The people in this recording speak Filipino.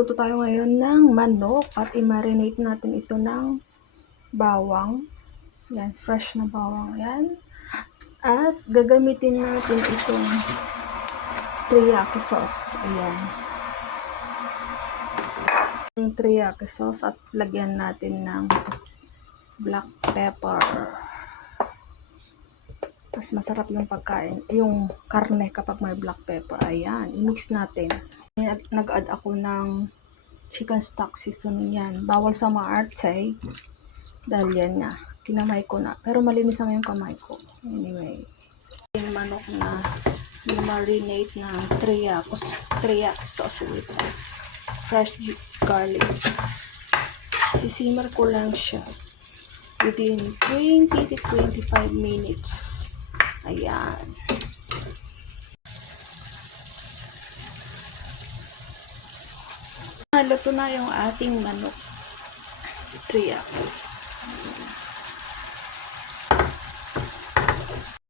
Magluluto tayo ngayon ng manok at i-marinate natin ito ng bawang. Yan, fresh na bawang yan. At gagamitin natin itong teriyaki sauce. Ayan. Yung teriyaki sauce at lagyan natin ng black pepper. Mas masarap yung pagkain, yung karne kapag may black pepper. Ayan, i-mix natin. Nag-add ako ng chicken stock seasoning yan. Bawal sa maarte. Dahil yan na. Kinamay ko na. Pero malinis naman yung kamay ko. Anyway. Yung manok na marinate ng teriyaki sauce with fresh garlic. Sisimmer ko lang siya within 20 to 25 minutes. Ayan. Luto na yung ating manok. Teriyaki.